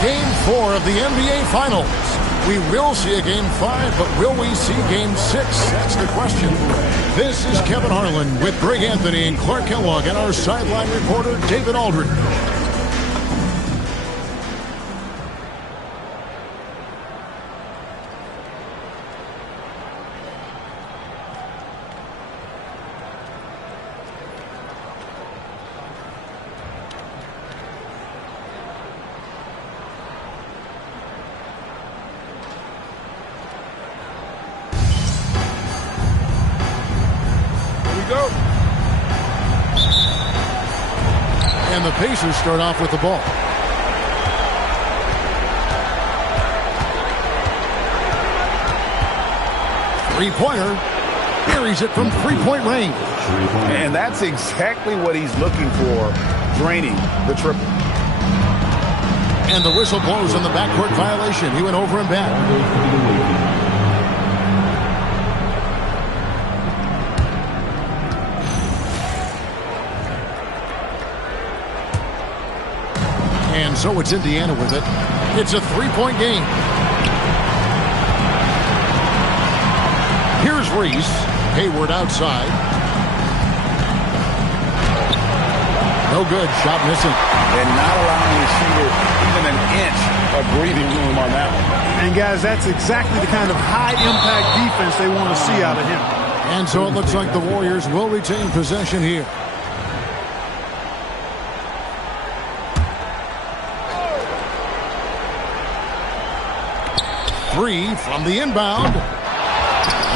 Game 4 of the NBA Finals. We will see a Game 5, but will we see Game 6? That's the question. This is Kevin Harlan with Greg Anthony and Clark Kellogg and our sideline reporter, David Aldridge. And the Pacers start off with the ball. Three-pointer. Buries it from three-point range. And that's exactly what he's looking for, draining the triple. And the whistle blows on the backcourt violation. He went over and back. And so it's Indiana with it. It's a three-point game. Here's Reese. Hayward outside. No good. Shot missing. And not allowing the shooter even an inch of breathing room on that one. And, guys, that's exactly the kind of high-impact defense they want to see out of him. And so it looks like the Warriors will retain possession here. Three from the inbound.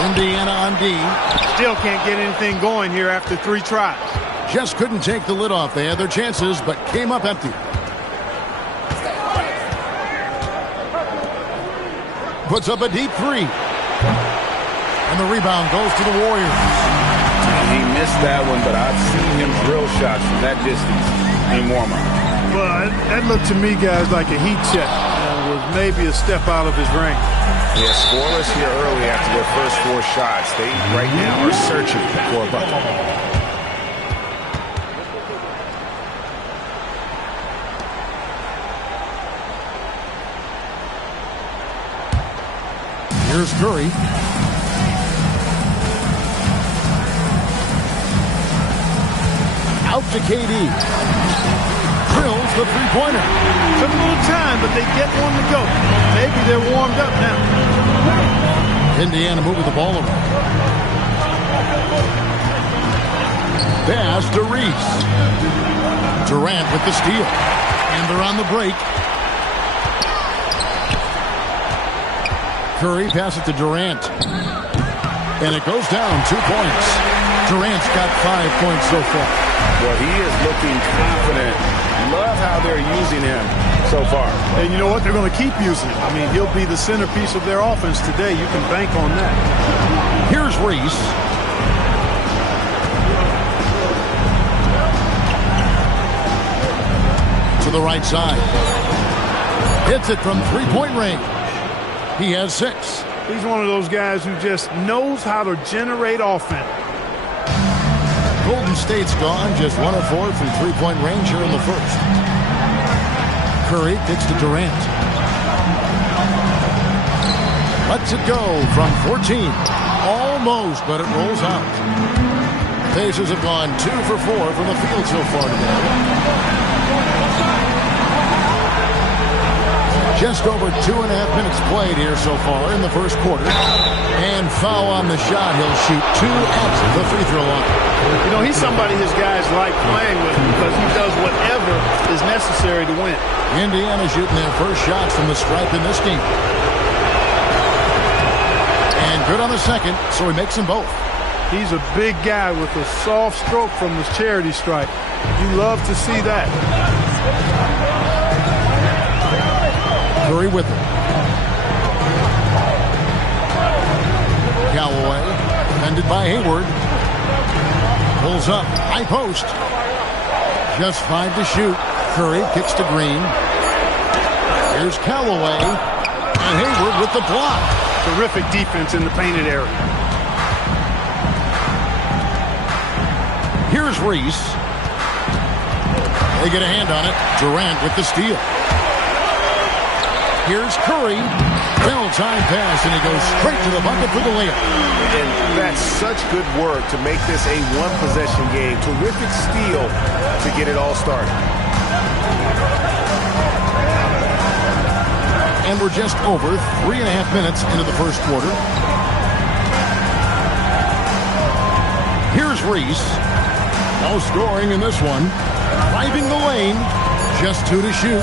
Indiana on D. Still can't get anything going here after three tries. Just couldn't take the lid off. They had their chances, but came up empty. Puts up a deep three. And the rebound goes to the Warriors. He missed that one, but I've seen him drill shots from that distance in warm-up. Well, that looked to me, guys, like a heat check. Was maybe a step out of his range. Yeah, scoreless here early after their first four shots. They right now are searching for a bucket. Here's Curry. Out to KD. Drills the three-pointer. Took a little time, but they get one to go. Maybe they're warmed up now. Indiana moving the ball around. Pass to Reese. Durant with the steal. And they're on the break. Curry passes it to Durant. And it goes down 2 points. Durant's got 5 points so far. Well, he is looking confident. Love how they're using him so far. And you know what? They're going to keep using him. I mean, he'll be the centerpiece of their offense today. You can bank on that. Here's Reese. To the right side. Hits it from three-point range. He has 6. He's one of those guys who just knows how to generate offense. Golden State's gone, just 1 of 4 from three-point range here in the first. Curry kicks to Durant. Lets it go from 14. Almost, but it rolls out. Pacers have gone 2 for 4 from the field so far today. Just over 2.5 minutes played here so far in the first quarter. And foul on the shot. He'll shoot 2 at the free throw line. You know, he's somebody his guys like playing with because he does whatever is necessary to win. Indiana shooting their first shots from the stripe in this game. And good on the second, so he makes them both. He's a big guy with a soft stroke from the charity stripe. You love to see that. Curry with it. Callaway, defended by Hayward. Pulls up, high post. Just 5 to shoot. Curry kicks to Green. Here's Callaway. And Hayward with the block. Terrific defense in the painted area. Here's Reese. They get a hand on it. Durant with the steal. Here's Curry. Well-timed pass, and he goes straight to the bucket for the layup. And that's such good work to make this a one-possession game. Terrific steal to get it all started. And we're just over 3.5 minutes into the first quarter. Here's Reese. No scoring in this one. Driving the lane. Just 2 to shoot.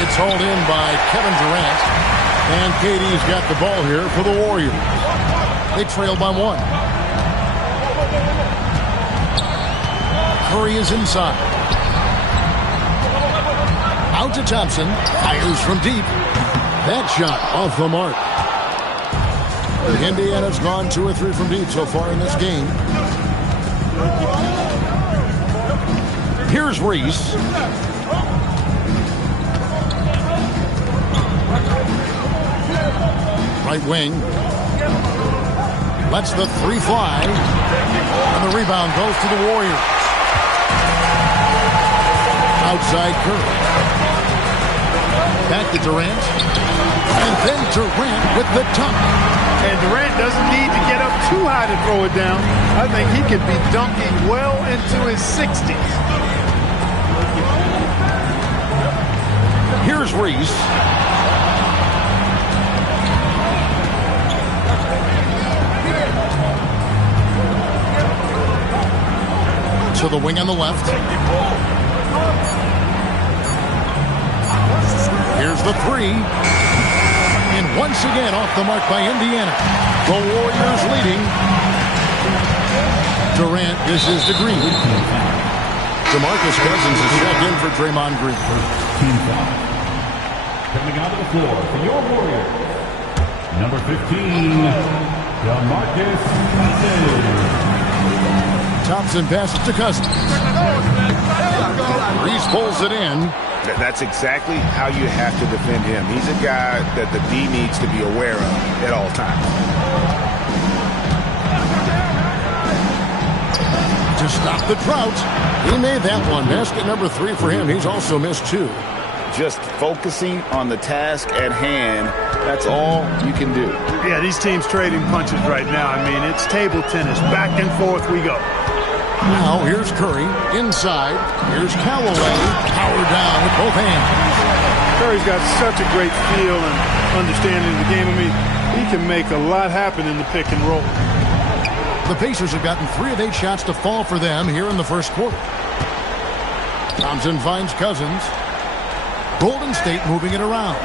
It's hauled in by Kevin Durant. And KD's got the ball here for the Warriors. They trail by 1. Curry is inside. Out to Thompson. Fires from deep. That shot off the mark. Indiana's gone 2 or 3 from deep so far in this game. Here's Reese. Right wing. Lets the 3 fly. And the rebound goes to the Warriors. Outside Curry. Back to Durant. And then Durant with the dunk. And Durant doesn't need to get up too high to throw it down. I think he could be dunking well into his 60s. Here's Reese. To the wing on the left. Here's the 3. And once again off the mark by Indiana. The Warriors leading. Durant dishes to Green. DeMarcus Cousins is checked in for Draymond Green. Coming out of the floor for your Warriors, number 15, DeMarcus Cousins. Thompson passes to Cousins. Reese pulls it in. That's exactly how you have to defend him. He's a guy that the D needs to be aware of at all times. To stop the drought, he made that one. Basket number 3 for him. He's also missed 2. Just focusing on the task at hand, that's all you can do. Yeah, these teams trading punches right now. I mean, it's table tennis. Back and forth we go. Now, here's Curry. Inside. Here's Callaway. Power down with both hands. Curry's got such a great feel and understanding of the game. I mean, he can make a lot happen in the pick and roll. The Pacers have gotten 3 of 8 shots to fall for them here in the first quarter. Thompson finds Cousins. Golden State moving it around.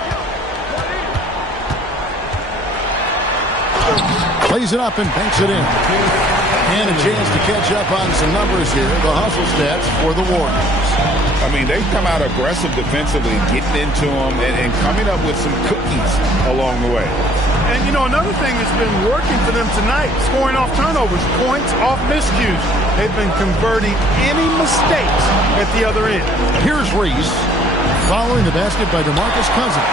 Plays it up and banks it in. And a chance to catch up on some numbers here. The hustle stats for the Warriors. I mean, they've come out aggressive defensively, getting into them and coming up with some cookies along the way. And, you know, another thing that's been working for them tonight, scoring off turnovers, points off miscues. They've been converting any mistakes at the other end. Here's Reese. Following the basket by DeMarcus Cousins.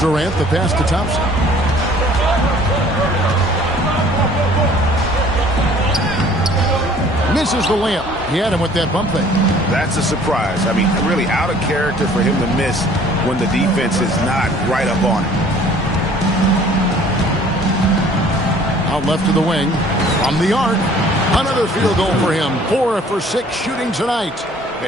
Durant, the pass to Thompson. Misses the layup. He had him with that bump fake. That's a surprise. I mean, really out of character for him to miss when the defense is not right up on him. Out left to the wing. From the arc. Another field goal for him. 4 for 6 shooting tonight.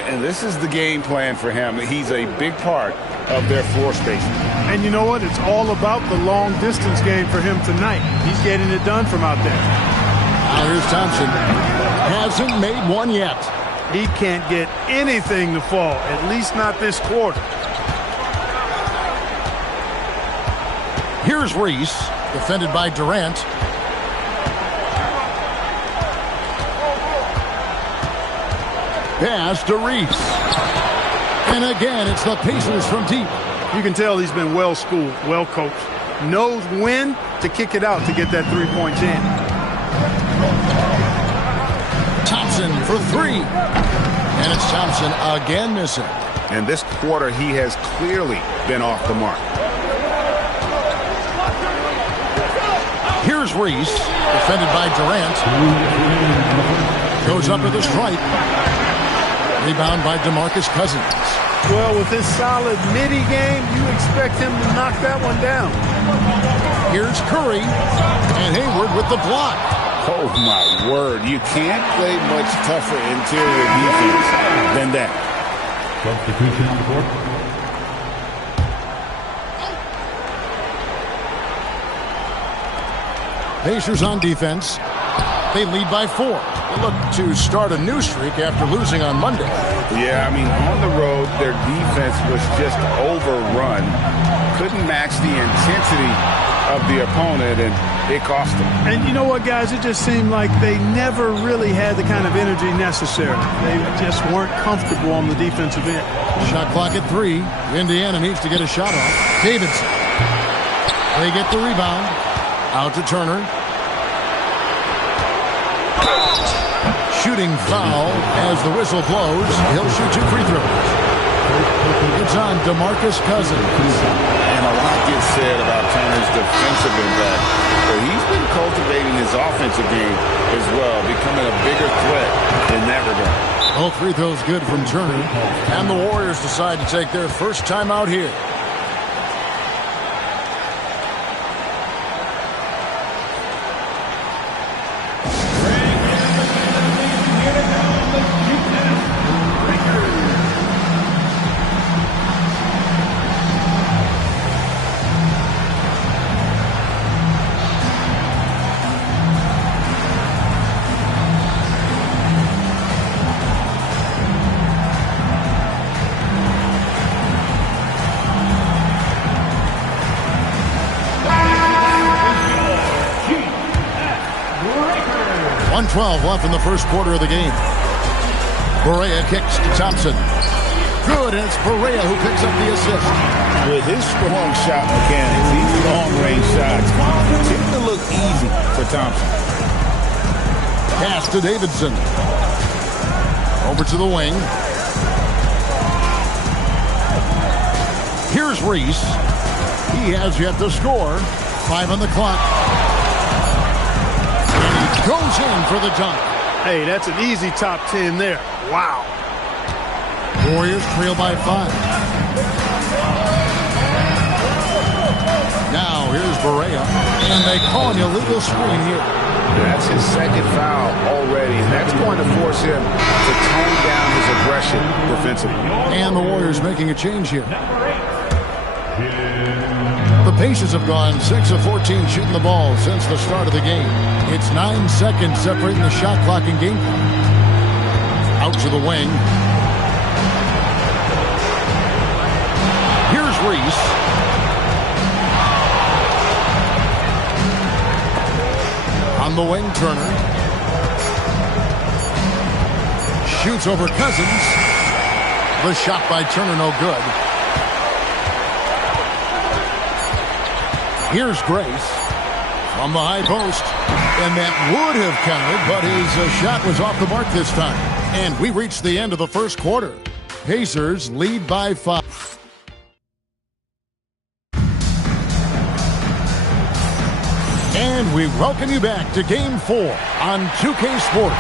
And this is the game plan for him. He's a big part of their floor spacing. And you know what? It's all about the long distance game for him tonight. He's getting it done from out there. Now here's Thompson. Hasn't made one yet. He can't get anything to fall, at least not this quarter. Here's Reese, defended by Durant. Pass to Reese. And again, it's the Pacers from deep. You can tell he's been well-schooled, well-coached. Knows when to kick it out to get that three-point chance. Thompson for 3. And it's Thompson again missing. And this quarter, he has clearly been off the mark. Here's Reese, defended by Durant. Goes up to the stripe. Rebound by DeMarcus Cousins. Well, with his solid midi game, you expect him to knock that one down. Here's Curry, and Hayward with the block. Oh, my word. You can't play much tougher interior defense than that. Substitution on the court. Pacers on defense. They lead by 4. They look to start a new streak after losing on Monday. Yeah, I mean, on the road, their defense was just overrun. Couldn't match the intensity of the opponent, and it cost them. And you know what, guys? It just seemed like they never really had the kind of energy necessary. They just weren't comfortable on the defensive end. Shot clock at 3. Indiana needs to get a shot off. Davidson. They get the rebound. Out to Turner. Shooting foul as the whistle blows. He'll shoot 2 free throws. It's on DeMarcus Cousins. And a lot gets said about Turner's defensive impact. But he's been cultivating his offensive game as well, becoming a bigger threat in that regard. All free throws good from Turner. And the Warriors decide to take their first time out here. Left in the first quarter of the game. Barea kicks to Thompson. Good, and it's Barea who picks up the assist. With his strong shot mechanics, these long-range shots tend to look easy for Thompson. Pass to Davidson. Over to the wing. Here's Reese. He has yet to score. 5 on the clock. Goes in for the dunk. Hey, that's an easy top 10 there. Wow. Warriors trail by 5. Now here's Barea, and they call an illegal screen here. That's his second foul already, and that's going to force him to tone down his aggression defensively. And the Warriors making a change here. The Pacers have gone 6 of 14 shooting the ball since the start of the game. It's 9 seconds separating the shot clock and game clock. Out to the wing. Here's Reese. On the wing, Turner. Shoots over Cousins. The shot by Turner, no good. Here's Grace from the high post. And that would have counted, but his shot was off the mark this time. And we reached the end of the first quarter. Pacers lead by 5. And we welcome you back to Game 4 on 2K Sports.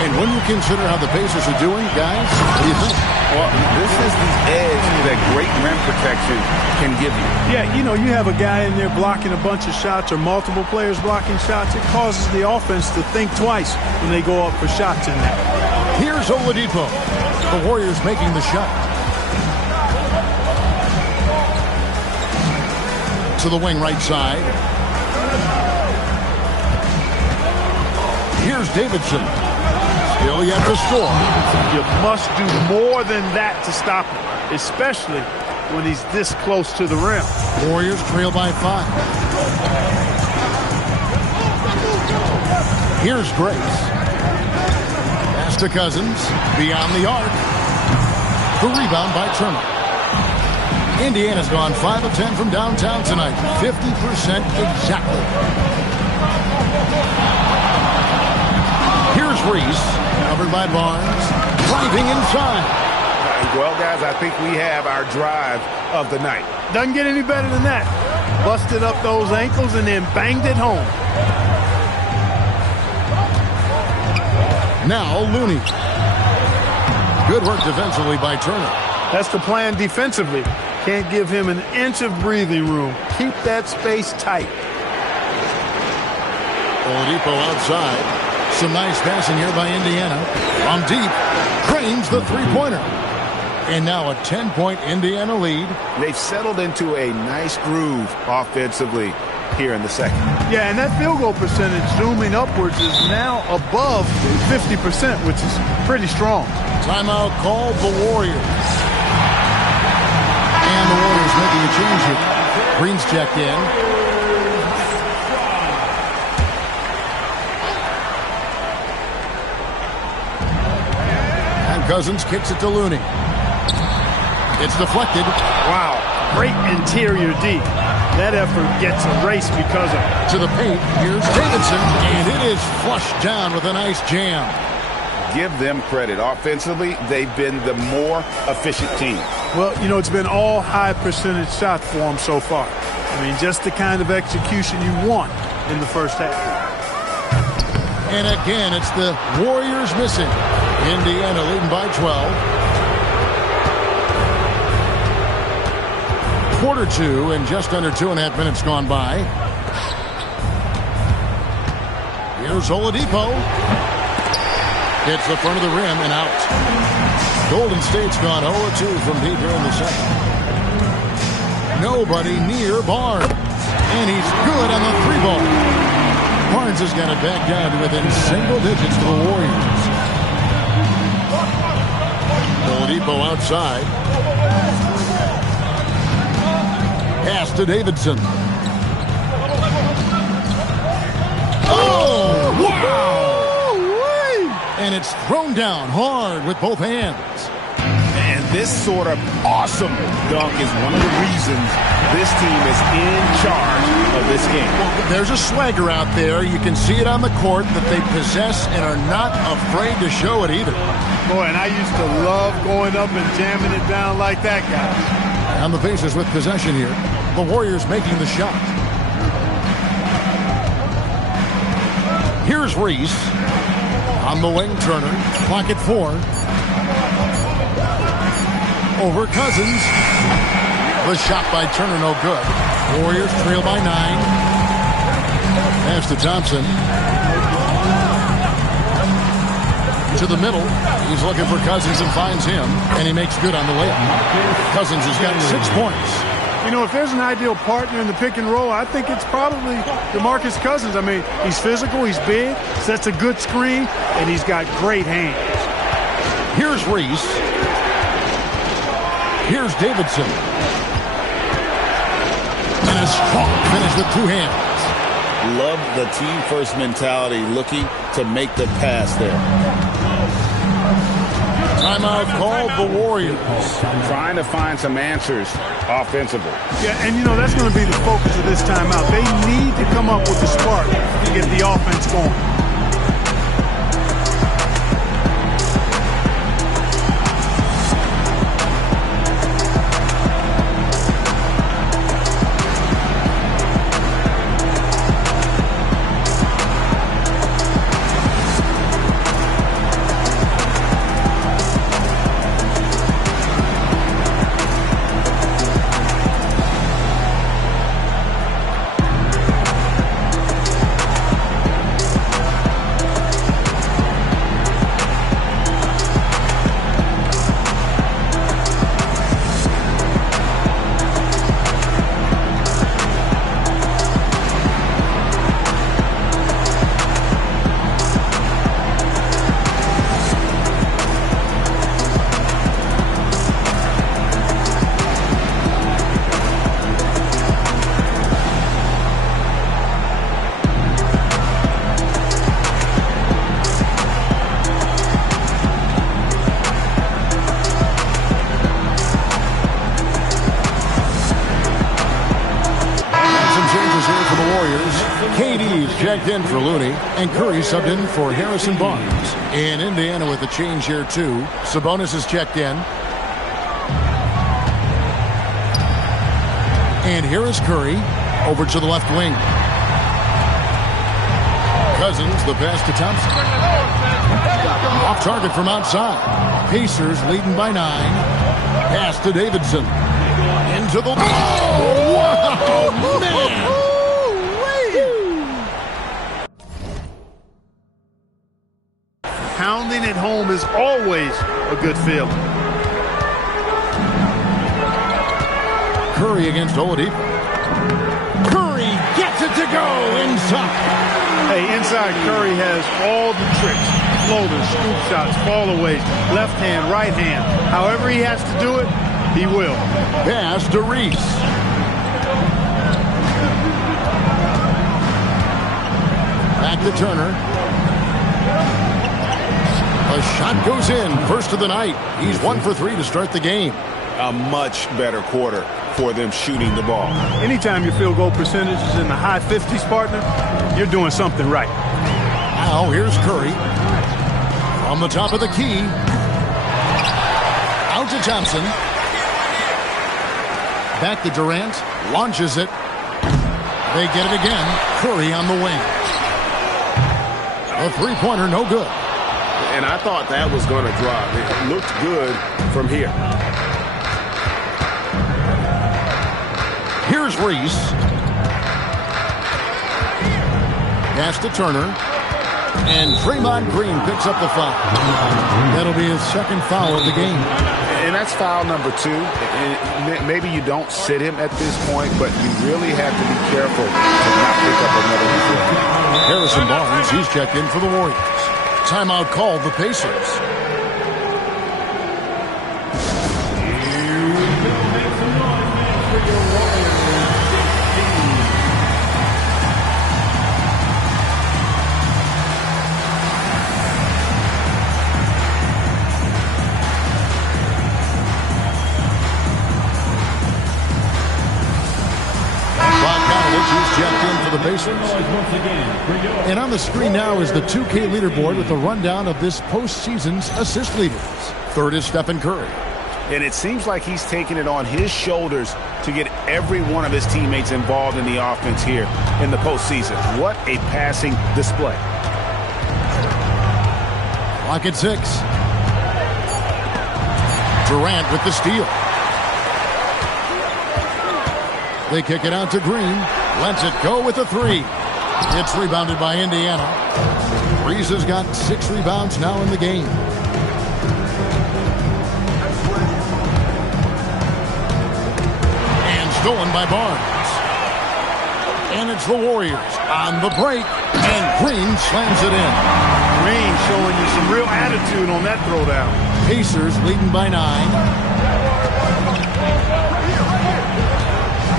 And when you consider how the Pacers are doing, guys, what do you think? Well, this is the edge that great rim protection can give you. Yeah, you know, you have a guy in there blocking a bunch of shots or multiple players blocking shots. It causes the offense to think twice when they go up for shots in there. Here's Oladipo. The Warriors making the shot. To the wing right side. Here's Davidson. Still yet to score. You must do more than that to stop him, especially when he's this close to the rim. Warriors trail by 5. Here's Grace. Pass to Cousins. Beyond the arc. The rebound by Turner. Indiana's gone 5 of 10 from downtown tonight. 50% exactly. Here's Reese. Covered by Barnes. Driving inside. Well, guys, I think we have our drive of the night. Doesn't get any better than that. Busted up those ankles and then banged it home. Now Looney. Good work defensively by Turner. That's the plan defensively. Can't give him an inch of breathing room. Keep that space tight. Oladipo outside. Some nice passing here by Indiana. From deep, cranes the three-pointer. And now a 10-point Indiana lead. They've settled into a nice groove offensively here in the second. Yeah, and that field goal percentage zooming upwards is now above 50%, which is pretty strong. Timeout called the Warriors. And the Warriors making a change here. Green's checked in. And Cousins kicks it to Looney. It's deflected. Wow, great interior D. That effort gets erased because of it. To the paint, here's Davidson, and it is flushed down with a nice jam. Give them credit. Offensively, they've been the more efficient team. Well, you know, it's been all high percentage shots for them so far. I mean, just the kind of execution you want in the first half. And again, it's the Warriors missing. Indiana leading by 12. Quarter two and just under 2.5 minutes gone by. Here's Oladipo. Hits the front of the rim and out. Golden State's gone 0-2 from deep here in the second. Nobody near Barnes. And he's good on the three ball. Barnes has got it back down to within single digits to the Warriors. Oladipo outside. Pass to Davidson. Oh, wow! And it's thrown down hard with both hands. And this sort of awesome dunk is one of the reasons this team is in charge of this game. There's a swagger out there. You can see it on the court that they possess and are not afraid to show it either. Boy, and I used to love going up and jamming it down like that guy. On the faces with possession here. The Warriors making the shot. Here's Reese. On the wing, Turner. Clock at 4. Over Cousins. The shot by Turner, no good. Warriors trail by 9. Pass to Thompson. To the middle. He's looking for Cousins and finds him. And he makes good on the layup. Cousins has got 6 points. You know, if there's an ideal partner in the pick and roll, I think it's probably DeMarcus Cousins. I mean, he's physical, he's big, sets a good screen, and he's got great hands. Here's Reese. Here's Davidson. And a strong finish with 2 hands. Love the team-first mentality, looking to make the pass there. Timeout called the Warriors. Trying to find some answers offensively. Yeah, and you know, that's going to be the focus of this timeout. They need to come up with the spark to get the offense going. Checked in for Looney, and Curry subbed in for Harrison Barnes. In Indiana with a change here, too. Sabonis is checked in. And here is Curry over to the left wing. Cousins, the pass to Thompson. Off target from outside. Pacers leading by 9. Pass to Davidson. Into the... Oh, wow, man! Pounding at home is always a good feeling. Curry against Oladipo. Curry gets it to go inside. Hey, inside Curry has all the tricks. Floaters, scoop shots, fallaways, left hand, right hand. However he has to do it, he will. Pass to Reese. Back to Turner. A shot goes in. First of the night. He's 1 for 3 to start the game. A much better quarter for them shooting the ball. Anytime your field goal percentage is in the high 50s, partner, you're doing something right. Now here's Curry. On the top of the key. Out to Thompson. Back to Durant. Launches it. They get it again. Curry on the wing. A three-pointer, no good. And I thought that was going to drop. It looked good from here. Here's Reese. Pass to Turner. And Draymond Green picks up the foul. That'll be his second foul of the game. And that's foul number 2. And maybe you don't sit him at this point, but you really have to be careful to not pick up another one. Harrison Barnes, he's checked in for the Warriors. Timeout called the Pacers. The Pacers. And on the screen now is the 2K leaderboard with a rundown of this postseason's assist leaders. Third is Stephen Curry. And it seems like he's taking it on his shoulders to get every one of his teammates involved in the offense here in the postseason. What a passing display. Clock at 6. Durant with the steal. They kick it out to Green. Lets it go with a 3. It's rebounded by Indiana. Reese has got 6 rebounds now in the game. And stolen by Barnes. And it's the Warriors on the break. And Green slams it in. Green showing you some real attitude on that throwdown. Pacers leading by 9.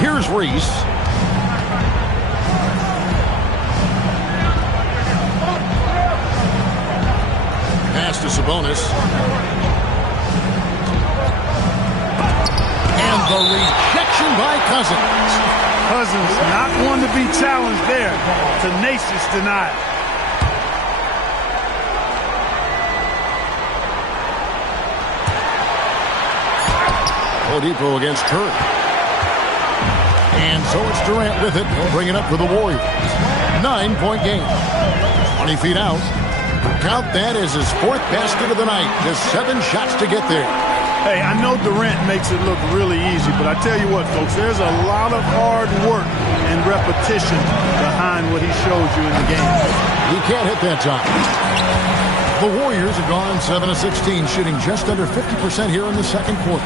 Here's Reese. Pass to Sabonis. And the rejection by Cousins. Cousins not one to be challenged there. Tenacious denial. Oladipo against Curry. And so it's Durant with it. He'll bring it up for the Warriors. 9-point game. 20 feet out. Count that as his 4th basket of the night. Just 7 shots to get there. Hey, I know Durant makes it look really easy, but I tell you what, folks, there's a lot of hard work and repetition behind what he shows you in the game. He can't hit that time. The Warriors have gone 7 of 16, shooting just under 50% here in the second quarter.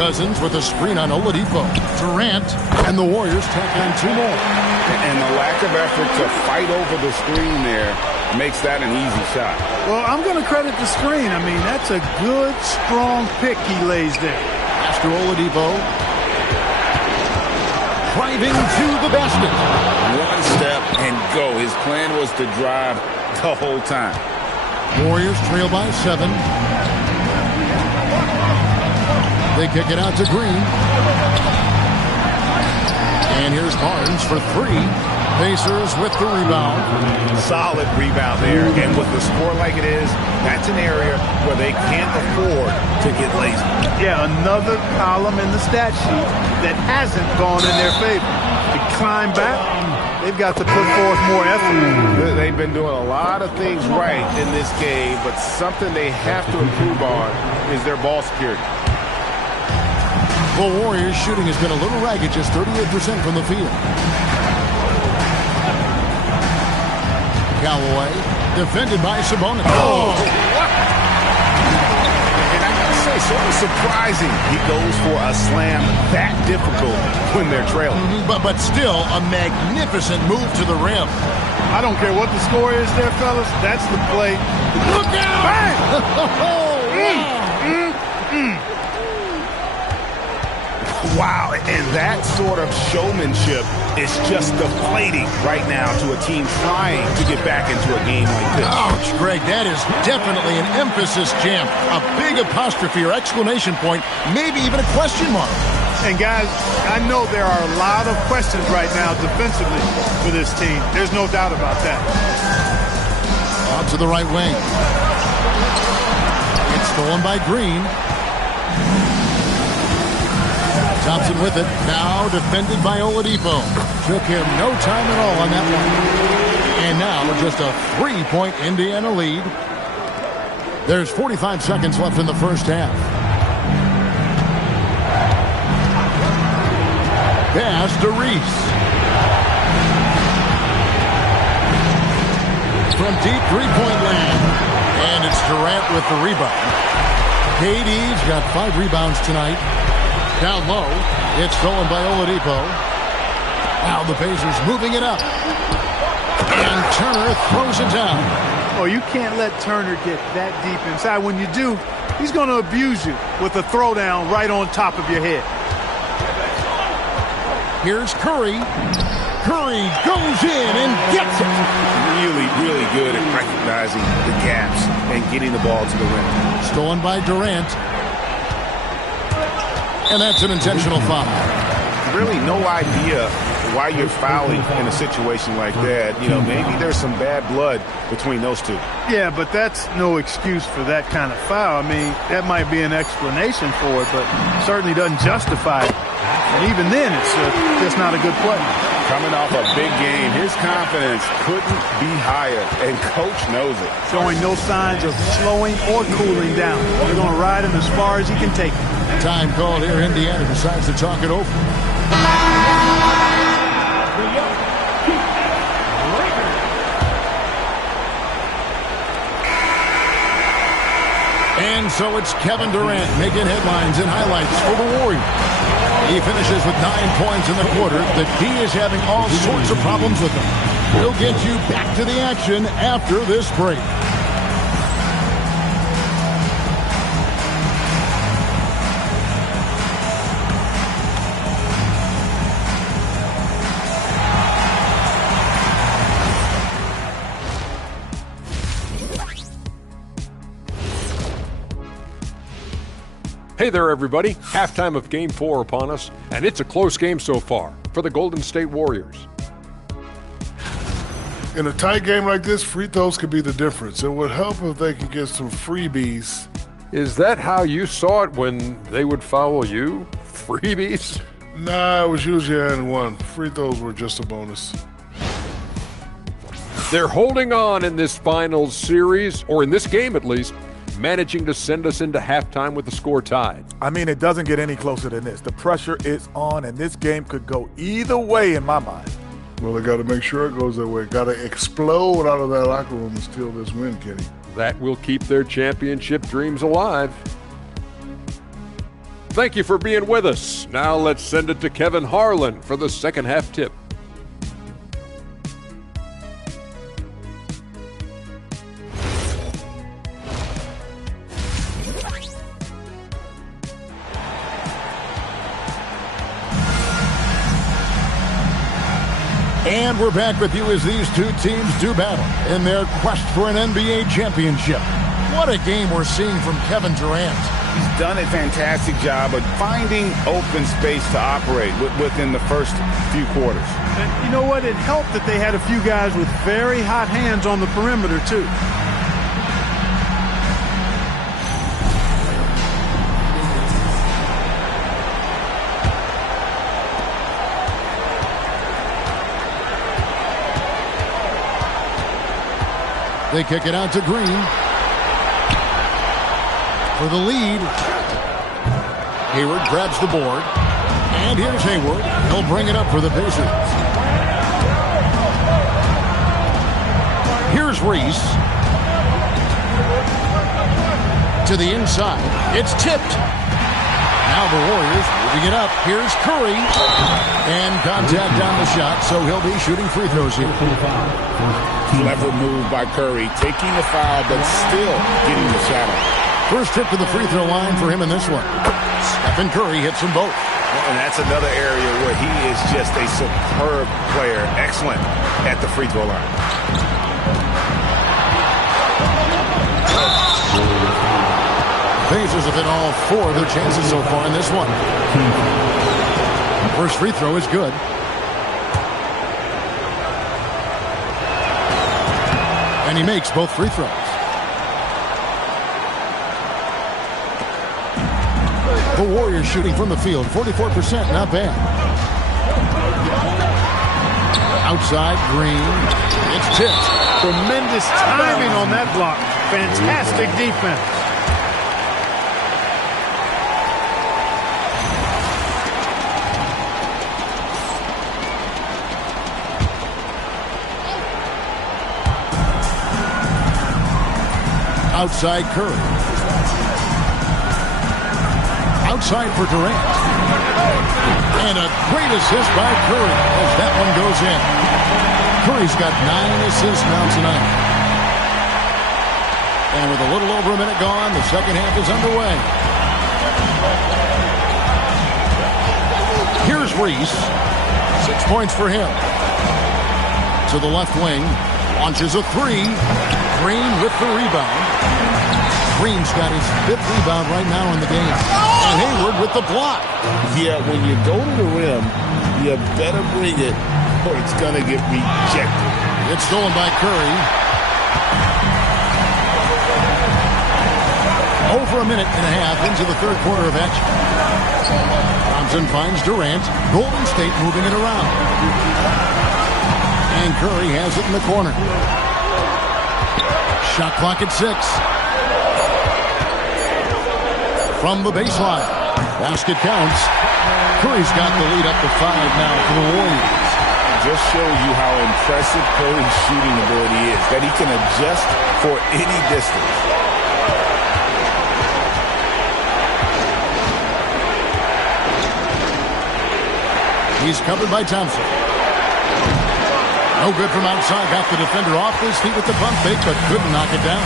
Cousins with a screen on Oladipo. Durant, and the Warriors tack on 2 more. And the lack of effort to fight over the screen there makes that an easy shot. Well, I'm going to credit the screen. I mean, that's a good, strong pick he lays there. After Oladipo. Driving to the basket. One step and go. His plan was to drive the whole time. Warriors trail by 7. They kick it out to Green. And here's Barnes for 3. Pacers with the rebound. Solid rebound there. And with the score like it is, that's an area where they can't afford to get lazy. Yeah, another column in the stat sheet that hasn't gone in their favor. They climb back, they've got to put forth more effort. They've been doing a lot of things right in this game, but something they have to improve on is their ball security. The Warriors' shooting has been a little ragged, just 38% from the field. Callaway, defended by Sabonis. Oh! And I gotta say, sort of surprising he goes for a slam that difficult when they're trailing. But still, a magnificent move to the rim. I don't care what the score is there, fellas. That's the play. Look out! Bang! Wow, and that sort of showmanship is just deflating right now to a team trying to get back into a game like this. Ouch, Greg, that is definitely an emphasis jam. A big apostrophe or exclamation point, maybe even a question mark. And guys, I know there are a lot of questions right now defensively for this team. There's no doubt about that. Out to the right wing. It's stolen by Green. Thompson with it. Now defended by Oladipo. Took him no time at all on that one. And now just a 3-point Indiana lead. There's 45 seconds left in the first half. Pass to Reese. From deep three-point land. And it's Durant with the rebound. KD's got 5 rebounds tonight. Down low, it's stolen by Oladipo. Now the Pacers moving it up. And Turner throws it down. Oh, you can't let Turner get that deep inside. When you do, he's going to abuse you with a throwdown right on top of your head. Here's Curry. Curry goes in and gets it. Really, really good at recognizing the gaps and getting the ball to the rim. Stolen by Durant. And that's an intentional foul. Really no idea why you're fouling in a situation like that. You know, maybe there's some bad blood between those two. Yeah, but that's no excuse for that kind of foul. I mean, that might be an explanation for it, but certainly doesn't justify it. And even then, it's just not a good play. Coming off a big game, his confidence couldn't be higher, and Coach knows it. Showing no signs of slowing or cooling down. They're going to ride him as far as he can take him. Time called here. Indiana decides to talk it over. And so it's Kevin Durant making headlines and highlights for the Warriors. He finishes with 9 points in the quarter. The D is having all sorts of problems with him. We'll get you back to the action after this break. Hey there, everybody. Halftime of Game 4 upon us, and it's a close game so far for the Golden State Warriors. In a tight game like this, free throws could be the difference. It would help if they could get some freebies. Is that how you saw it when they would foul you? Freebies? Nah, it was usually and one. Free throws were just a bonus. They're holding on in this finals series, or in this game at least, managing to send us into halftime with the score tied. I mean, it doesn't get any closer than this. The pressure is on, and this game could go either way in my mind. Well, they got to make sure it goes that way. Got to explode out of that locker room and steal this win, Kenny. That will keep their championship dreams alive. Thank you for being with us. Now let's send it to Kevin Harlan for the second half tip. And we're back with you as these two teams do battle in their quest for an NBA championship. What a game we're seeing from Kevin Durant. He's done a fantastic job of finding open space to operate within the first few quarters. And you know what? It helped that they had a few guys with very hot hands on the perimeter, too. They kick it out to Green. For the lead. Hayward grabs the board. And here's Hayward. He'll bring it up for the Pacers. Here's Reese. To the inside. It's tipped. Now the Warriors moving it up. Here's Curry. And contact on the shot, so he'll be shooting free throws here. Clever move by Curry. Taking the foul, but still getting the shot off. First trip to the free throw line for him in this one. Stephen Curry hits them both. And that's another area where he is just a superb player. Excellent at the free throw line. Pacers have hit all 4 of their chances so far in this one. First free throw is good. And he makes both free throws. The Warriors shooting from the field, 44%, not bad. Outside, Green. It's tipped. Tremendous timing on that block. Fantastic defense. Outside Curry. Outside for Durant. And a great assist by Curry as that one goes in. Curry's got 9 assists now tonight. And with a little over a minute gone, the second half is underway. Here's Reese. 6 points for him. To the left wing. Launches a 3. Green with the rebound. Green's got his 5th rebound right now in the game. And Hayward with the block. Yeah, when you go to the rim, you better bring it or it's going to get rejected. It's stolen by Curry. Over a minute and a half into the third quarter of action. Thompson finds Durant. Golden State moving it around. And Curry has it in the corner. Shot clock at 6. From the baseline. Basket counts. Curry's got the lead up to 5 now for the Warriors. Just shows you how impressive Curry's shooting ability is, that he can adjust for any distance. He's covered by Thompson. No good from outside. Got the defender off his feet with the pump fake, but couldn't knock it down.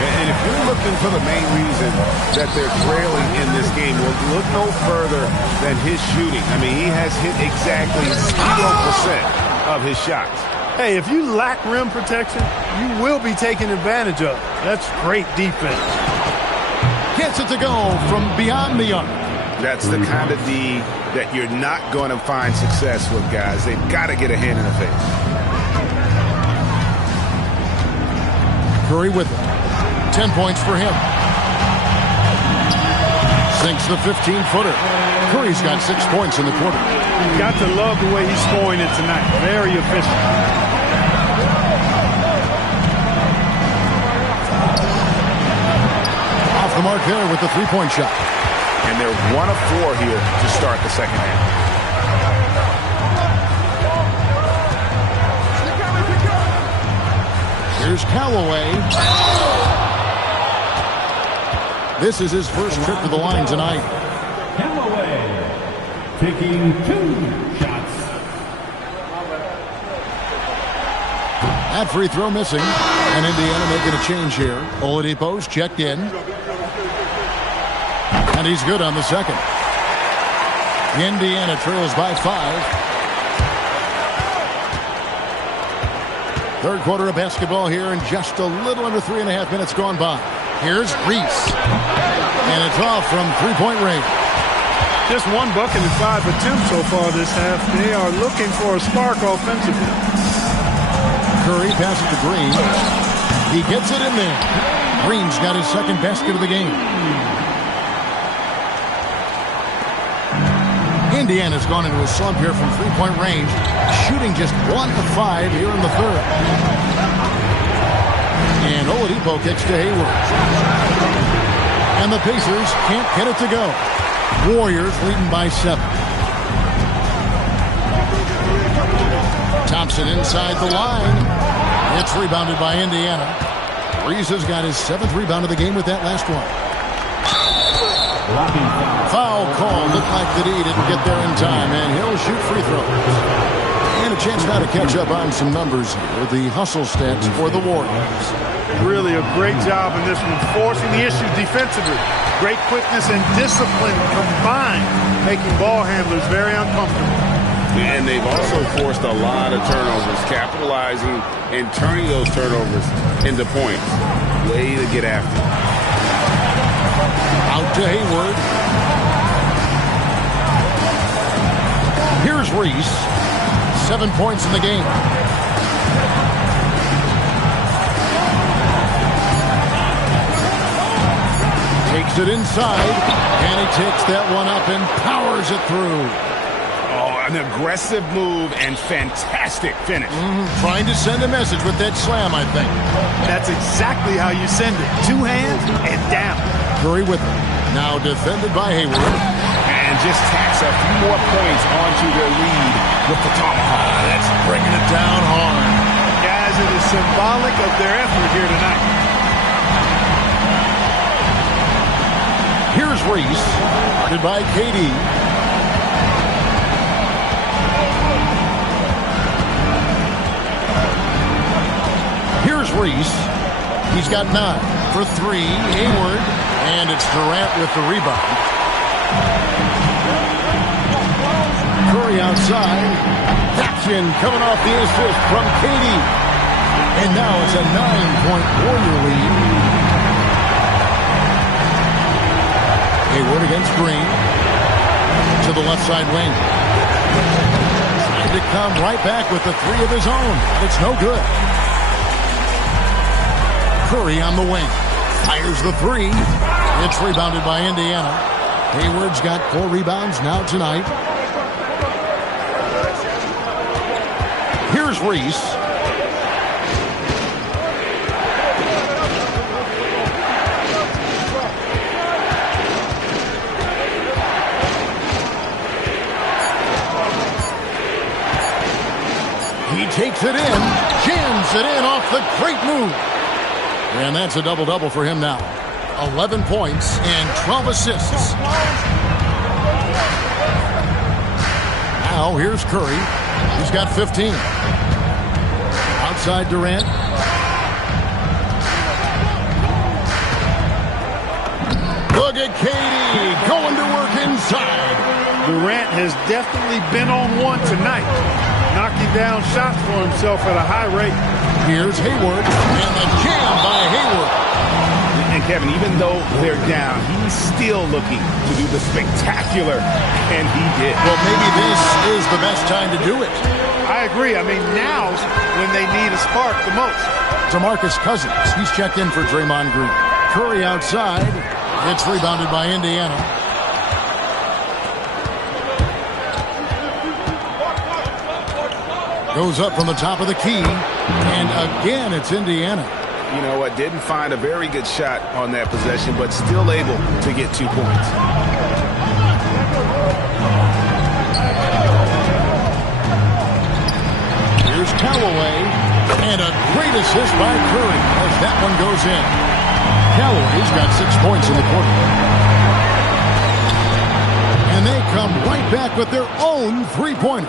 And if you're looking for the main reason that they're trailing in this game, well, look no further than his shooting. I mean, he has hit exactly 0% of his shots. Hey, if you lack rim protection, you will be taken advantage of. That's great defense. Gets it to go from beyond the arc. That's the kind of D that you're not going to find success with, guys. They've got to get a hand in the face. Curry with it. 10 points for him. Sinks the 15-footer. Curry's got 6 points in the quarter. You've got to love the way he's scoring it tonight. Very efficient. Off the mark there with the three-point shot. And they're 1 of 4 here to start the second half. Here's Callaway. This is his first trip to the line tonight. Callaway taking 2 shots. That free throw missing. And Indiana making a change here. Oladipo's checked in. And he's good on the second. Indiana trails by 5. Third quarter of basketball here, and just a little under 3.5 minutes gone by. Here's Reese. And it's off from three-point range. Just 1 bucket and 5 attempts so far this half. They are looking for a spark offensively. Curry passes to Green. He gets it in there. Green's got his second basket of the game. Indiana's gone into a slump here from three-point range, shooting just 1 of 5 here in the third. And Oladipo kicks to Hayward. And the Pacers can't get it to go. Warriors leading by 7. Thompson inside the line. It's rebounded by Indiana. Reese has got his 7th rebound of the game with that last one. Foul call. Looked like that he didn't get there in time, and he'll shoot free throws. And a chance now to catch up on some numbers here. The hustle stats for the Warriors. Really a great job in this one, forcing the issue defensively. Great quickness and discipline combined, making ball handlers very uncomfortable. And they've also forced a lot of turnovers, capitalizing and turning those turnovers into points. Way to get after it. Out to Hayward. Here's Reese. 7 points in the game. Takes it inside, and he takes that one up and powers it through. Oh, an aggressive move and fantastic finish. Trying to send a message with that slam, I think. That's exactly how you send it. 2 hands and down. Curry with it. Now defended by Hayward. And just tacks a few more points onto their lead with the tomahawk. That's bringing it down hard. Guys, it is symbolic of their effort here tonight. Here's Reese, guarded by KD. Here's Reese. He's got 9 for 3. Hayward, and it's Durant with the rebound. Curry outside. Action coming off the assist from KD. And now it's a 9-point Warrior lead. Hayward against Green. To the left side wing. Trying to come right back with the 3 of his own. It's no good. Curry on the wing. Fires the 3. It's rebounded by Indiana. Hayward's got 4 rebounds now tonight. Here's Reese. He takes it in, jams it in off the great move. And that's a double-double for him now. 11 points and 12 assists. Now here's Curry. He's got 15. Outside Durant. Look at KD going to work inside. Durant has definitely been on one tonight, knocking down shots for himself at a high rate. Here's Hayward, and the jam by Hayward. And Kevin, even though they're down, he's still looking to do the spectacular, and he did. Well, maybe this is the best time to do it. I agree. I mean, now's when they need a spark the most. DeMarcus Cousins, he's checked in for Draymond Green. Curry outside. It's rebounded by Indiana. Goes up from the top of the key. And again, it's Indiana. You know what? Didn't find a very good shot on that possession, but still able to get 2 points. Here's Callaway. And a great assist by Curry as that one goes in. Callaway's got 6 points in the quarter. And they come right back with their own 3-pointer.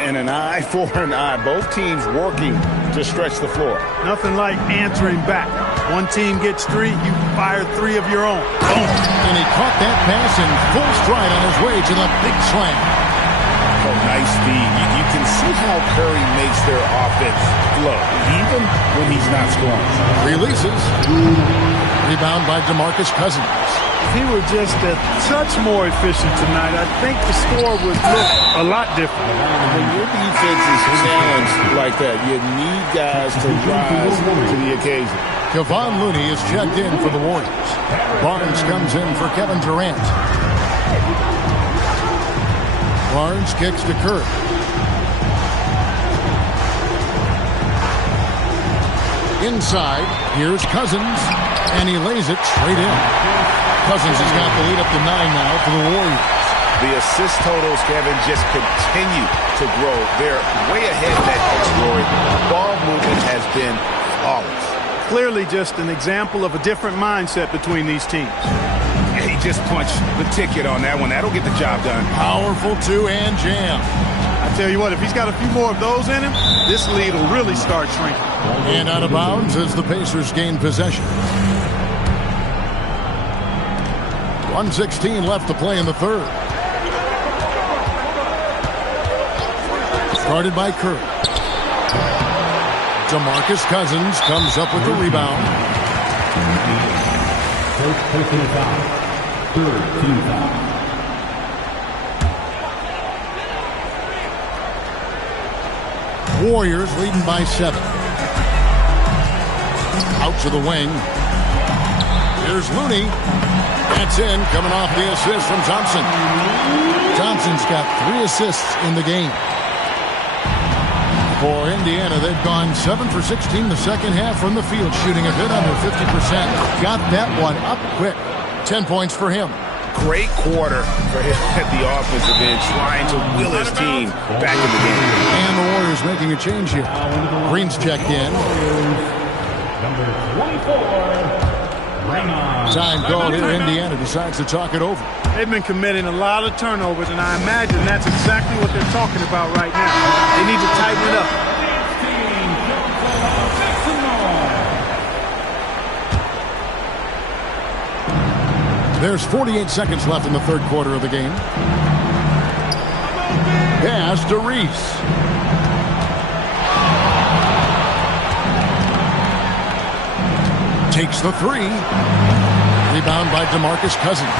And an eye for an eye. Both teams working to stretch the floor. Nothing like answering back. One team gets 3, you fire 3 of your own. Boom. And he caught that pass in full stride on his way to the big slam. Oh, nice speed. You can see how Curry makes their offense flow, even when he's not scoring. Releases. Rebound by DeMarcus Cousins. If he were just a touch more efficient tonight, I think the score would look a lot different. When your defense is challenged like that, you need guys to rise to the occasion. Kevon Looney is checked in for the Warriors. Barnes comes in for Kevin Durant. Barnes kicks to Curry. Inside, here's Cousins, and he lays it straight in. Cousins has got the lead up to 9 now for the Warriors. The assist totals, Kevin, just continue to grow. They're way ahead of that category. Ball movement has been flawless. Clearly just an example of a different mindset between these teams. Yeah, he just punched the ticket on that one. That'll get the job done. Powerful two-hand jam. I tell you what, if he's got a few more of those in him, this lead will really start shrinking. And out of bounds as the Pacers gain possession. 1:16 left to play in the third. Started by Curry. DeMarcus Cousins comes up with the rebound. Warriors leading by 7. Out to the wing. Here's Looney. That's in, coming off the assist from Thompson. Thompson's got 3 assists in the game. For Indiana, they've gone 7 for 16 the second half from the field, shooting a bit under 50%. Got that one up quick. 10 points for him. Great quarter for him at the offensive end, trying to will his team back in the game. And the Warriors making a change here. Green's checked in. Number 24. Time called here. Indiana decides to talk it over. They've been committing a lot of turnovers, and I imagine that's exactly what they're talking about right now. They need to tighten it up. There's 48 seconds left in the third quarter of the game. Pass to Reese. Takes the 3. Rebound by DeMarcus Cousins.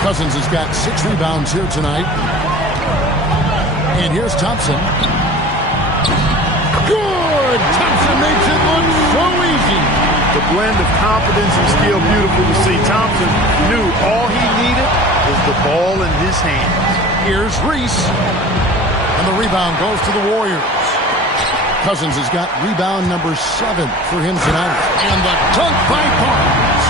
Cousins has got 6 rebounds here tonight. And here's Thompson. Good! Thompson makes it look so easy. The blend of confidence and skill, beautiful to see. Thompson knew all he needed was the ball in his hands. Here's Reese. And the rebound goes to the Warriors. Cousins has got rebound number 7 for him tonight. And the dunk by Barnes.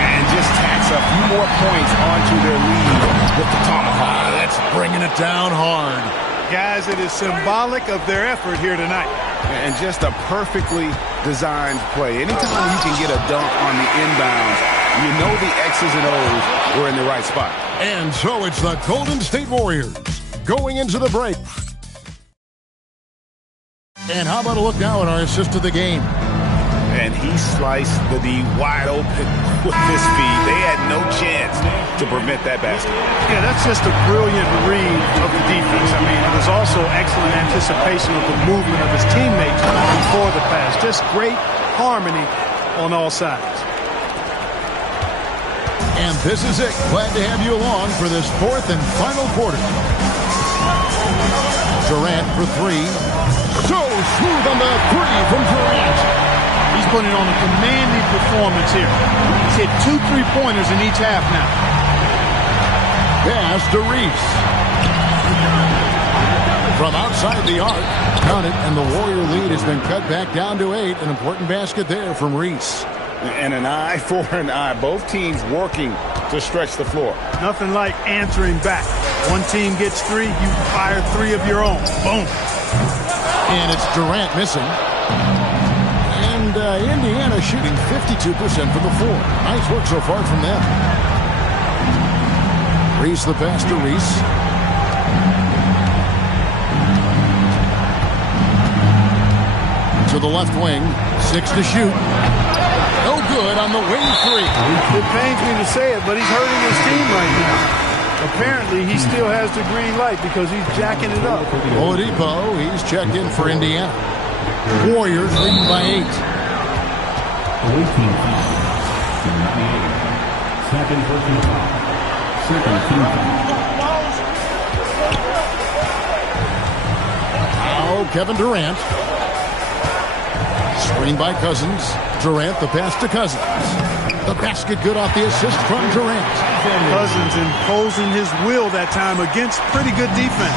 And just tacks a few more points onto their lead with the tomahawk. That's bringing it down hard. Guys, it is symbolic of their effort here tonight. And just a perfectly designed play. Anytime you can get a dunk on the inbound, you know the X's and O's were in the right spot. And so it's the Golden State Warriors going into the break. And how about a look now at our assist of the game? And he sliced the D wide open with his feet. They had no chance to prevent that basket. Yeah, that's just a brilliant read of the defense. I mean, it was also excellent anticipation of the movement of his teammates before the pass. Just great harmony on all sides. And this is it. Glad to have you along for this fourth and final quarter. Durant for 3. So smooth on the 3 from Durant. He's putting on a commanding performance here. He's hit 2 3-pointers in each half now. Pass to Reese. From outside the arc. Count it, and the Warrior lead has been cut back down to 8. An important basket there from Reese. And an eye for an eye. Both teams working to stretch the floor. Nothing like answering back. One team gets 3, you fire 3 of your own. Boom. And it's Durant missing. And Indiana shooting 52% from the floor. Nice work so far from them. Reese the pass to Reese. To the left wing. 6 to shoot. No good on the wing 3. It pains me to say it, but he's hurting his team right now. Apparently, he still has the green light because he's jacking it up. Oladipo, he's checked in for Indiana. Warriors leading by 8. 18 foul. 98. Second personal foul. Second team foul. Now Kevin Durant. Screen by Cousins. Durant, the pass to Cousins. The basket good off the assist from Durant. Cousins imposing his will that time against pretty good defense.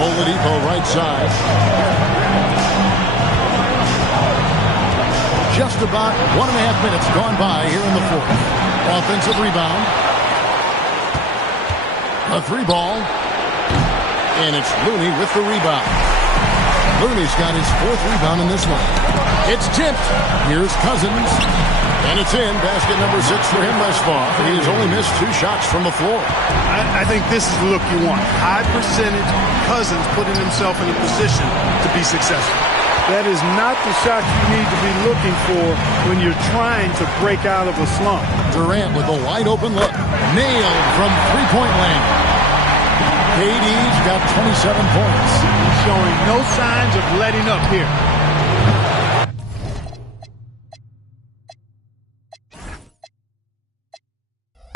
Oladipo right side. just about 1.5 minutes gone by here in the fourth. Offensive rebound. A 3-ball. And it's Looney with the rebound. Looney's got his 4th rebound in this one. It's tipped. Here's Cousins. And it's in. Basket number 6 for him thus far. He has only missed 2 shots from the floor. I think this is the look you want. High percentage. Cousins putting himself in a position to be successful. That is not the shot you need to be looking for when you're trying to break out of a slump. Durant with a wide open look. Nailed from three-point land. KD's got 27 points. He's showing no signs of letting up here.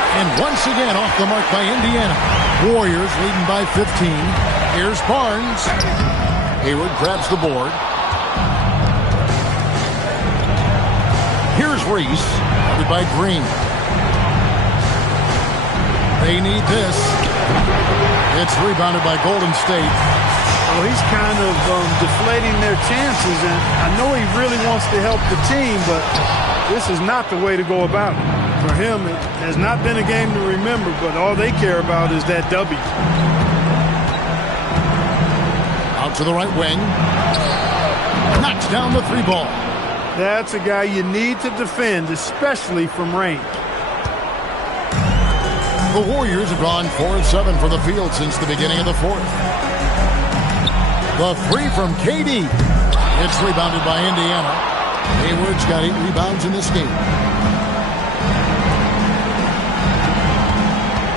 And once again off the mark by Indiana. Warriors leading by 15. Here's Barnes. Hayward grabs the board. Here's Reese, covered by Green. They need this. It's rebounded by Golden State. Well, he's kind of deflating their chances, and I know he really wants to help the team, but this is not the way to go about it. For him, it has not been a game to remember, but all they care about is that W. Out to the right wing. Knocks down the 3-ball. That's a guy you need to defend, especially from range. The Warriors have gone 4 of 7 from the field since the beginning of the fourth. The 3 from KD. It's rebounded by Indiana. Hayward's got 8 rebounds in this game.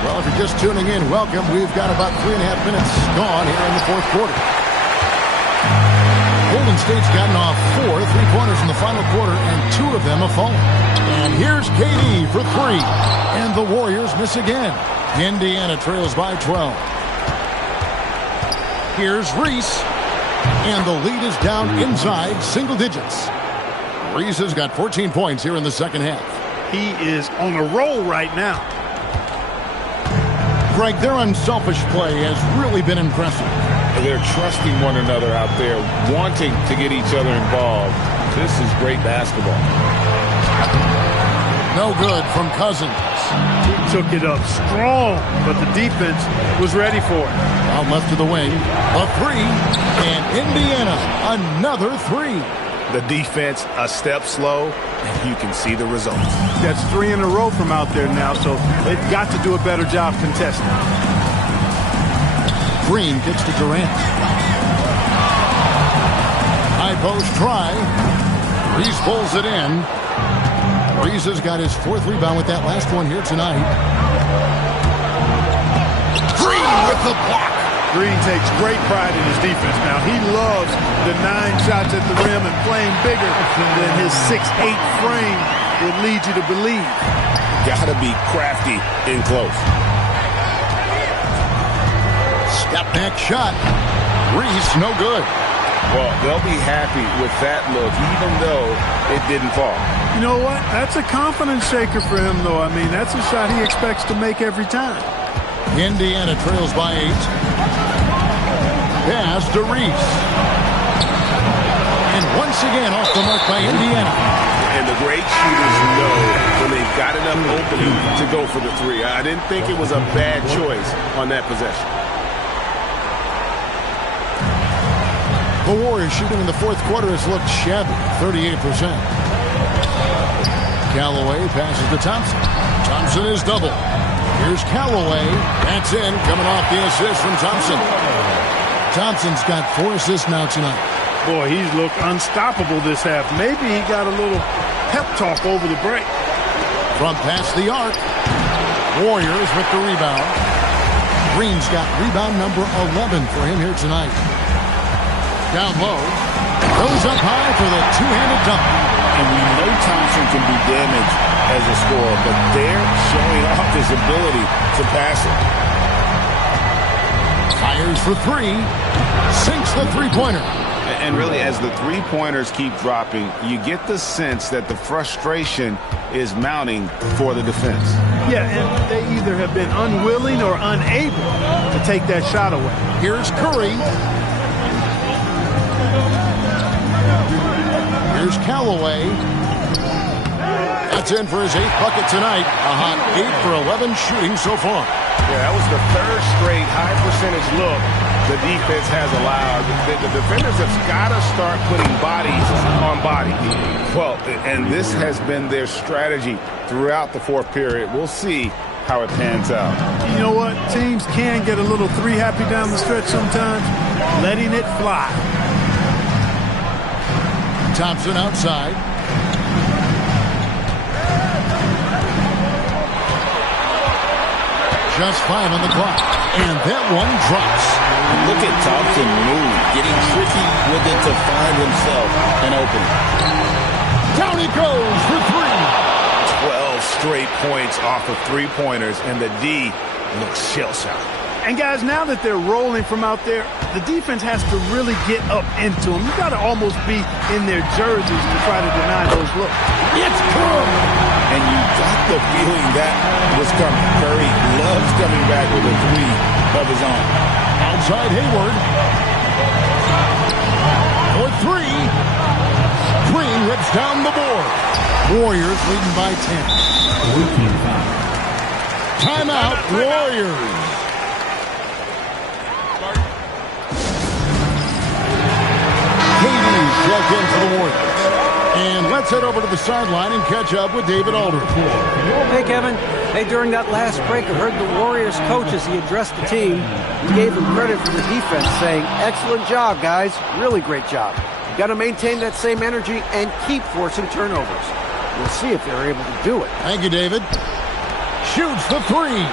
Well, if you're just tuning in, welcome. We've got about 3.5 minutes gone here in the fourth quarter. Golden State's gotten off 4 3-pointers in the final quarter, and 2 of them have fallen. And here's KD for 3. And the Warriors miss again. Indiana trails by 12. Here's Reese. And the lead is down inside single digits. Reese has got 14 points here in the second half. He is on a roll right now. Greg, their unselfish play has really been impressive. They're trusting one another out there, wanting to get each other involved. This is great basketball. No good from Cousins. He took it up strong, but the defense was ready for it. Out left to the wing. A 3. And Indiana, another 3. The defense a step slow, and you can see the results. That's 3 in a row from out there now, so they've got to do a better job contesting. Green gets to Durant. High post try. Reese pulls it in. Reese has got his 4th rebound with that last one here tonight. Green with the block. Green takes great pride in his defense now. He loves the 9 shots at the rim and playing bigger than his 6'8" frame would lead you to believe. Gotta be crafty in close. Step back shot. Reese, no good. Well, they'll be happy with that look, even though it didn't fall. You know what? That's a confidence shaker for him, though. I mean, that's a shot he expects to make every time. Indiana trails by 8. Pass to Reese. And once again off the mark by Indiana. And the great shooters know when they've got enough opening to go for the 3. I didn't think it was a bad choice on that possession. The Warriors shooting in the fourth quarter has looked shabby, 38%. Callaway passes to Thompson. Thompson is double. Here's Callaway. That's in, coming off the assist from Thompson. Thompson's got 4 assists now tonight. Boy, he's looked unstoppable this half. Maybe he got a little pep talk over the break. From past the arc. Warriors with the rebound. Green's got rebound number 11 for him here tonight. Down low. Goes up high for the two-handed dunk. And we know Thompson can be damaged as a scorer, but they're showing off his ability to pass it. Fires for 3. Sinks the three-pointer. And really, as the 3-pointers keep dropping, you get the sense that the frustration is mounting for the defense. Yeah, and they either have been unwilling or unable to take that shot away. Here's Curry. Here's Callaway. That's in for his 8th bucket tonight. A hot 8 for 11 shooting so far. Yeah, that was the 3rd straight high percentage look the defense has allowed. The defenders have got to start putting bodies on bodies. Well, and this has been their strategy throughout the 4th period. We'll see how it pans out. You know what? Teams can get a little three-happy down the stretch sometimes, letting it fly. Thompson outside. Just 5 on the clock. And that one drops. Look at Thompson move, getting tricky with it to find himself an opening. Down he goes for 3. 12 straight points off of 3-pointers, and the D looks shell-shocked. And guys, now that they're rolling from out there, the defense has to really get up into them. You got to almost be in their jerseys to try to deny those looks. It's good. And you got the feeling that was coming. Curry loves coming back with a 3 of his own. Outside Hayward. For 3. Green rips down the board. Warriors leading by 10. Timeout, Warriors. Check in for the Warriors. And let's head over to the sideline and catch up with David Aldridge. Hey, Kevin. Hey, during that last break, I heard the Warriors coach as he addressed the team. He gave them credit for the defense, saying, excellent job, guys. Really great job. You got to maintain that same energy and keep forcing turnovers. We'll see if they're able to do it. Thank you, David. Shoots the 3.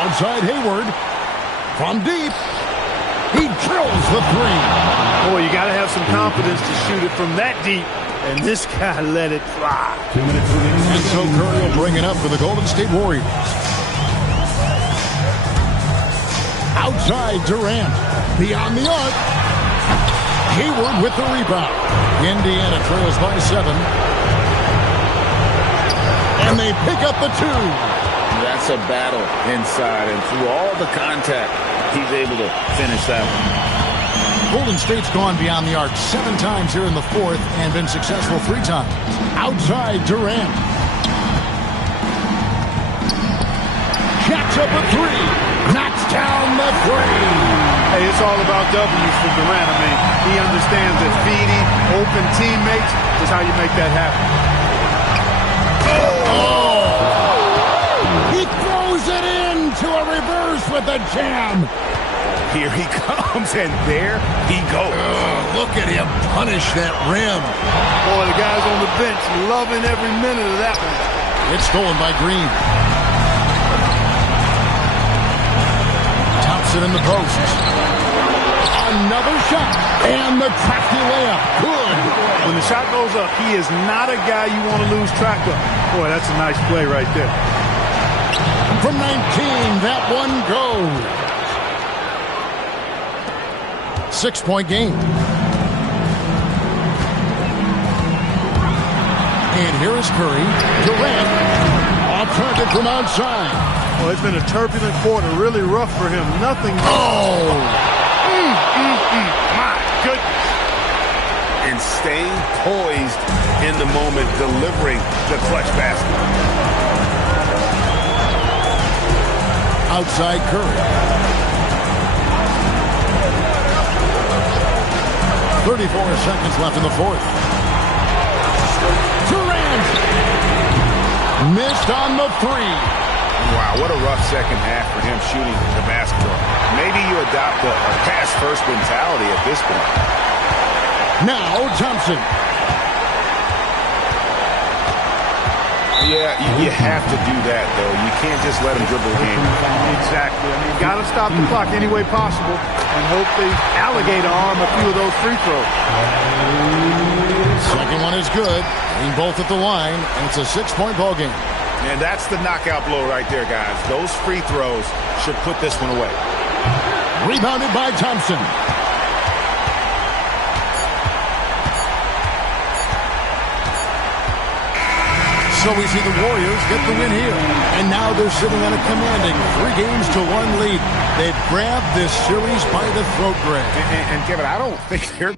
Outside Hayward. From deep. He drills the 3. Boy, you got to have some confidence to shoot it from that deep. And this guy let it fly. 2 minutes remaining. And so Curry will bring it up for the Golden State Warriors. Outside Durant. Beyond the arc. Hayward with the rebound. Indiana trails by 7. And they pick up the 2. That's a battle inside, and through all the contact, he's able to finish that one. Golden State's gone beyond the arc 7 times here in the 4th and been successful 3 times. Outside Durant. Jacks up a 3. Knocks down the 3. Hey, it's all about W's for Durant. I mean, he understands that feeding open teammates is how you make that happen. He throws it into a reverse with a jam. Here he comes, and there he goes. Look at him punish that rim. Boy, the guys on the bench loving every minute of that one. It's stolen by Green. Thompson in the post. Another shot. And the crafty layup. Good. When the shot goes up, he is not a guy you want to lose track of. Boy, that's a nice play right there. From 19, that one goes. 6-point game. And here is Curry. Durant off target from outside. Well, it's been a turbulent quarter, really rough for him. Nothing. My goodness. And staying poised in the moment, delivering the clutch basket. Outside Curry. 34 seconds left in the 4th. Durant! Missed on the 3. Wow, what a rough second half for him shooting the basketball. Maybe you adopt a pass-first mentality at this point. Now Thompson. Yeah, you have to do that, though. You can't just let him dribble the game. Exactly. I mean, got to stop the clock any way possible and hope they alligator arm a few of those free throws. Second one is good. Being both at the line, and it's a 6-point ball game. And that's the knockout blow right there, guys. Those free throws should put this one away. Rebounded by Thompson. So we see the Warriors get the win here. And now they're sitting on a commanding 3-1 lead. They've grabbed this series by the throat, Greg. And Kevin, I don't think they're